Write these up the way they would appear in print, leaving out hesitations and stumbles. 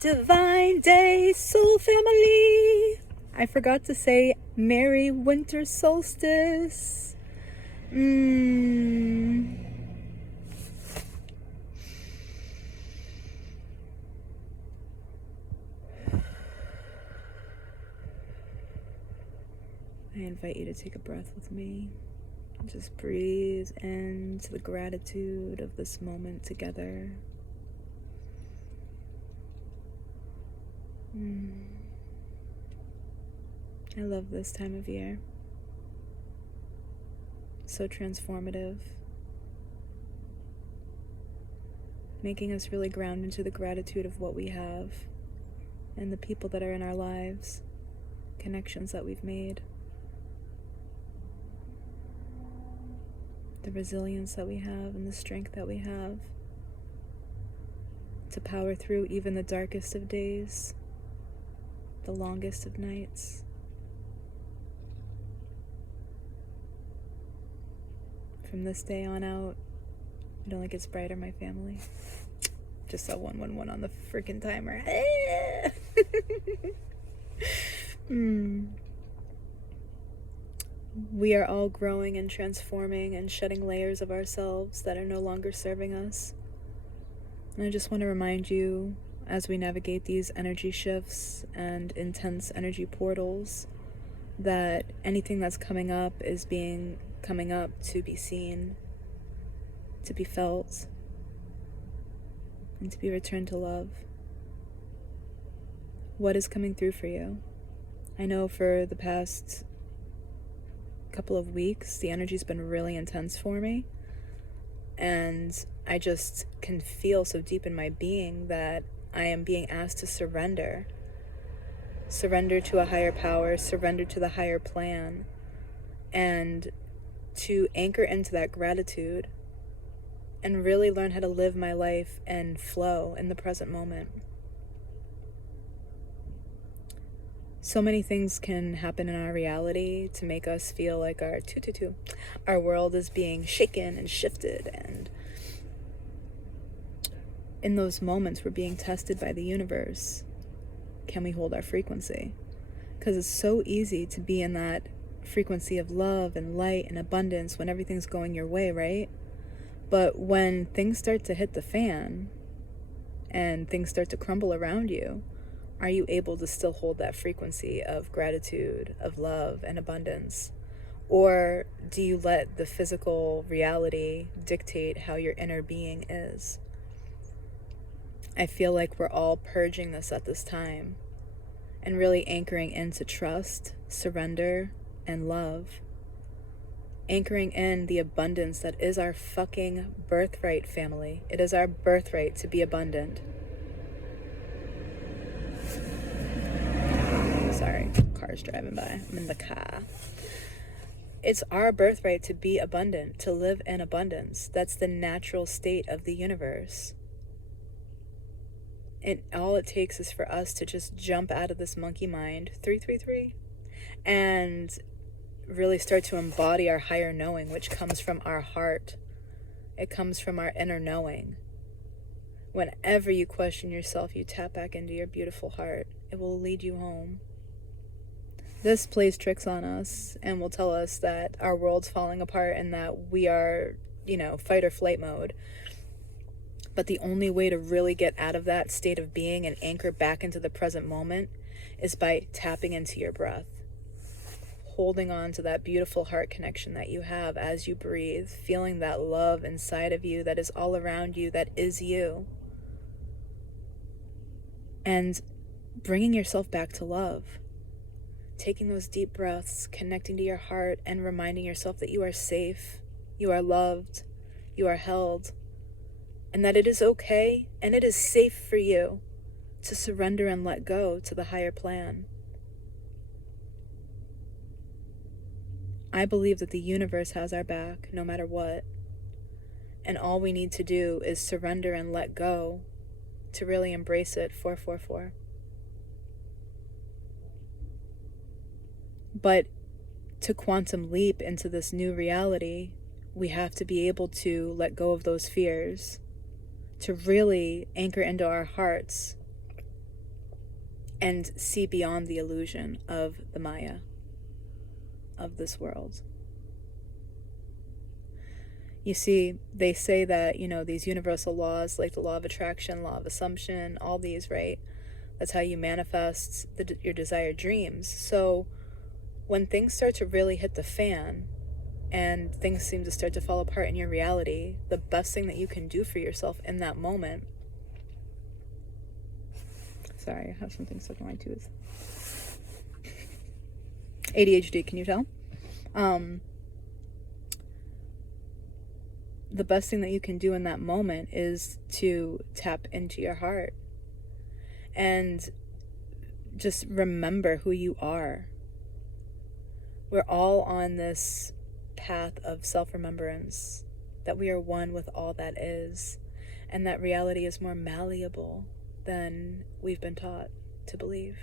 Divine Day, Soul Family. I forgot to say Merry Winter Solstice. I invite you to take a breath with me. Just breathe into the gratitude of this moment together. I love this time of year. So transformative. Making us really ground into the gratitude of what we have and the people that are in our lives, connections that we've made, the resilience that we have and the strength that we have to power through even the darkest of days, the longest of nights. From this day on out, it only gets brighter, my family. Just saw 111 on the freaking timer. We are all growing and transforming and shedding layers of ourselves that are no longer serving us. And I just want to remind you, as we navigate these energy shifts and intense energy portals, that anything that's coming up is coming up to be seen, to be felt, and to be returned to love. What is coming through for you? I know for the past couple of weeks, the energy's been really intense for me, and I just can feel so deep in my being that I am being asked to surrender to a higher power, surrender to the higher plan, and to anchor into that gratitude and really learn how to live my life and flow in the present moment. So many things can happen in our reality to make us feel like our world is being shaken and shifted, and in those moments we're being tested by the universe. Can we hold our frequency? Because it's so easy to be in that frequency of love and light and abundance when everything's going your way, right? But when things start to hit the fan and things start to crumble around you, are you able to still hold that frequency of gratitude, of love, and abundance? Or do you let the physical reality dictate how your inner being is? I feel like we're all purging this at this time and really anchoring into trust, surrender, and love. Anchoring in the abundance that is our fucking birthright, family. It is our birthright to be abundant. Sorry, car's driving by. I'm in the car. It's our birthright to be abundant, to live in abundance. That's the natural state of the universe. And all it takes is for us to just jump out of this monkey mind, 333, and really start to embody our higher knowing, which comes from our heart. It comes from our inner knowing. Whenever you question yourself, you tap back into your beautiful heart. It will lead you home. This plays tricks on us and will tell us that our world's falling apart and that we are, fight or flight mode. But the only way to really get out of that state of being and anchor back into the present moment is by tapping into your breath. Holding on to that beautiful heart connection that you have as you breathe, feeling that love inside of you that is all around you, that is you. And bringing yourself back to love. Taking those deep breaths, connecting to your heart, and reminding yourself that you are safe, you are loved, you are held, and that it is okay and it is safe for you to surrender and let go to the higher plan. I believe that the universe has our back no matter what, and all we need to do is surrender and let go to really embrace it. 444. But to quantum leap into this new reality, we have to be able to let go of those fears, to really anchor into our hearts and see beyond the illusion of the Maya, of this world. You see, they say that, these universal laws, like the law of attraction, law of assumption, all these, right? That's how you manifest your desired dreams. So when things start to really hit the fan and things seem to start to fall apart in your reality, the best thing that you can do for yourself in that moment... Sorry, I have something stuck in my tooth. ADHD, can you tell? The best thing that you can do in that moment is to tap into your heart and just remember who you are. We're all on this path of self-remembrance, that we are one with all that is, and that reality is more malleable than we've been taught to believe.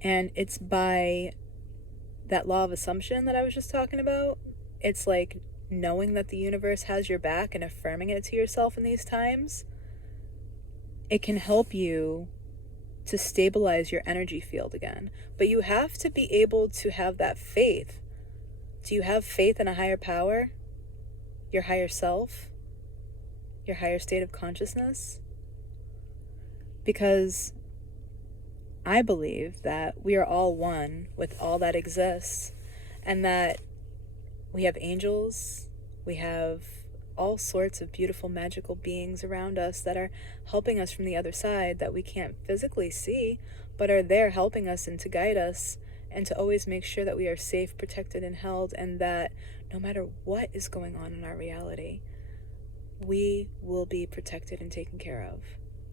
And it's by that law of assumption that I was just talking about. It's like knowing that the universe has your back and affirming it to yourself in these times. It can help you to stabilize your energy field again. But you have to be able to have that faith. Do you have faith in a higher power? Your higher self? Your higher state of consciousness? Because I believe that we are all one with all that exists, and that we have angels, we have all sorts of beautiful magical beings around us that are helping us from the other side that we can't physically see, but are there helping us and to guide us and to always make sure that we are safe, protected, and held, and that no matter what is going on in our reality, we will be protected and taken care of.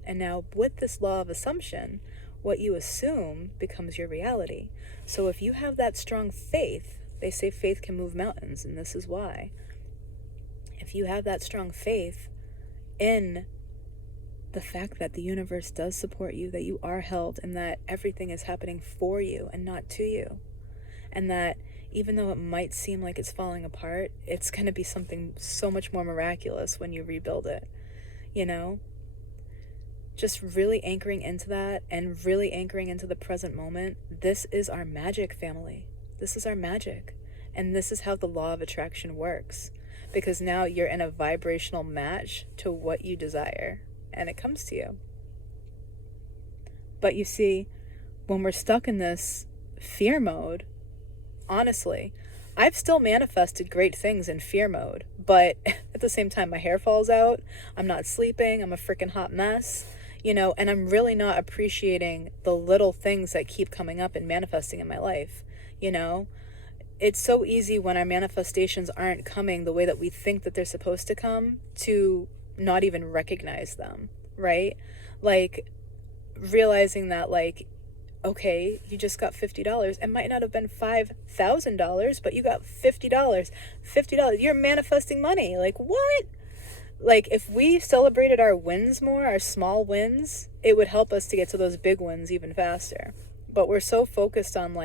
And now with this law of assumption, what you assume becomes your reality. So if you have that strong faith, they say faith can move mountains, and this is why. If you have that strong faith in the fact that the universe does support you, that you are held, and that everything is happening for you and not to you, and that even though it might seem like it's falling apart, it's going to be something so much more miraculous when you rebuild it, Just really anchoring into that and really anchoring into the present moment. This is our magic, family. This is our magic. And this is how the law of attraction works. Because now you're in a vibrational match to what you desire. And it comes to you. But you see, when we're stuck in this fear mode, honestly, I've still manifested great things in fear mode. But at the same time, my hair falls out. I'm not sleeping. I'm a freaking hot mess. And I'm really not appreciating the little things that keep coming up and manifesting in my life. It's so easy when our manifestations aren't coming the way that we think that they're supposed to come to not even recognize them, right? Like realizing that, okay, you just got $50. It might not have been $5,000, but you got $50. $50. You're manifesting money. Like, what? If we celebrated our wins more, our small wins, it would help us to get to those big wins even faster. But we're so focused on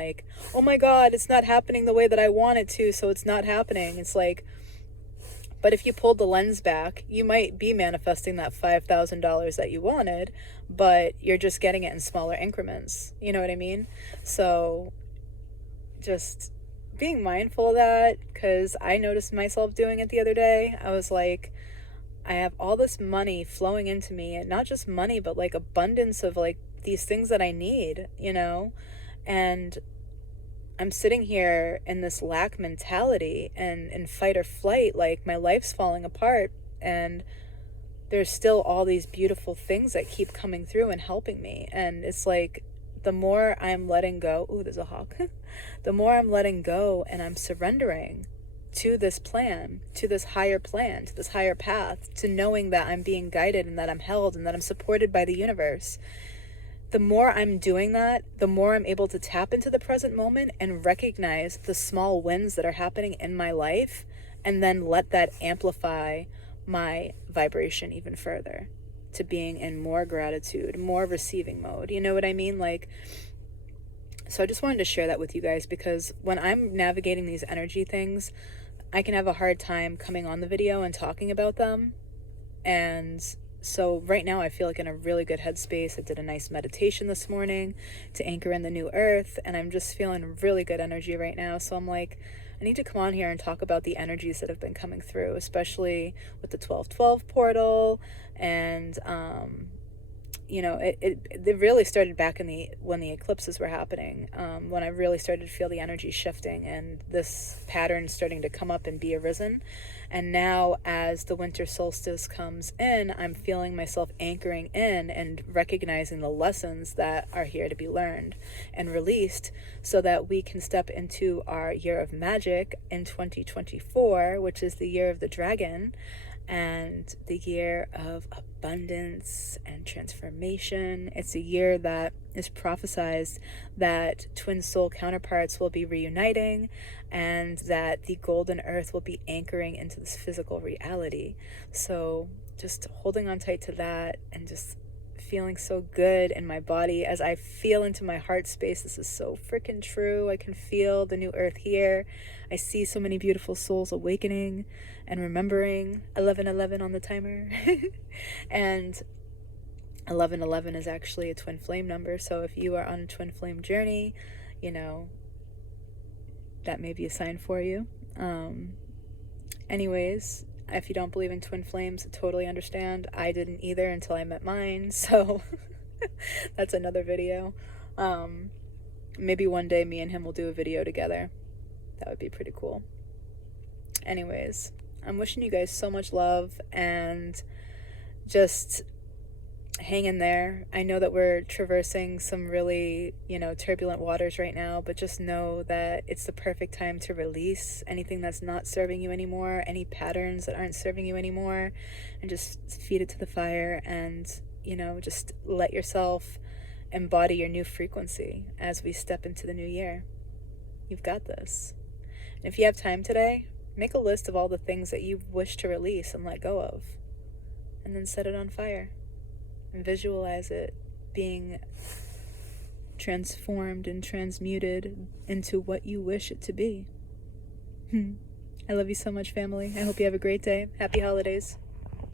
oh my God, it's not happening the way that I want it to, so it's not happening. It's but if you pulled the lens back, you might be manifesting that $5,000 that you wanted, but you're just getting it in smaller increments. You know what I mean? So just being mindful of that, because I noticed myself doing it the other day. I was I have all this money flowing into me, and not just money, but abundance of these things that I need, and I'm sitting here in this lack mentality and in fight or flight, my life's falling apart, and there's still all these beautiful things that keep coming through and helping me. And it's the more I'm letting go, ooh, there's a hawk, the more I'm letting go and I'm surrendering to this plan, to this higher plan, to this higher path, to knowing that I'm being guided and that I'm held and that I'm supported by the universe. The more I'm doing that, the more I'm able to tap into the present moment and recognize the small wins that are happening in my life, and then let that amplify my vibration even further to being in more gratitude, more receiving mode. You know what I mean? So I just wanted to share that with you guys, because when I'm navigating these energy things, I can have a hard time coming on the video and talking about them. And So right now I feel like in a really good headspace. I did a nice meditation this morning to anchor in the new earth, and I'm just feeling really good energy right now. So I'm like, I need to come on here and talk about the energies that have been coming through, especially with the 1212 portal. And it really started back when the eclipses were happening, when I really started to feel the energy shifting and this pattern starting to come up and be arisen. And now as the winter solstice comes in, I'm feeling myself anchoring in and recognizing the lessons that are here to be learned and released, so that we can step into our year of magic in 2024, which is the year of the dragon, and the year of abundance and transformation. It's a year that is prophesized that twin soul counterparts will be reuniting, and that the golden earth will be anchoring into this physical reality. So just holding on tight to that and just feeling so good in my body as I feel into my heart space. This is so freaking true. I can feel the new earth here. I see so many beautiful souls awakening and remembering 1111 on the timer. And 1111 is actually a twin flame number. So if you are on a twin flame journey, that may be a sign for you. Anyways, if you don't believe in twin flames, I totally understand. I didn't either until I met mine, so that's another video. Maybe one day me and him will do a video together. That would be pretty cool. Anyways, I'm wishing you guys so much love, and just hang in there. I know that we're traversing some really, turbulent waters right now, but just know that it's the perfect time to release anything that's not serving you anymore, any patterns that aren't serving you anymore, and just feed it to the fire and, just let yourself embody your new frequency as we step into the new year. You've got this. And if you have time today, make a list of all the things that you wish to release and let go of, and then set it on fire. And visualize it being transformed and transmuted into what you wish it to be. I love you so much, family. I hope you have a great day. Happy holidays.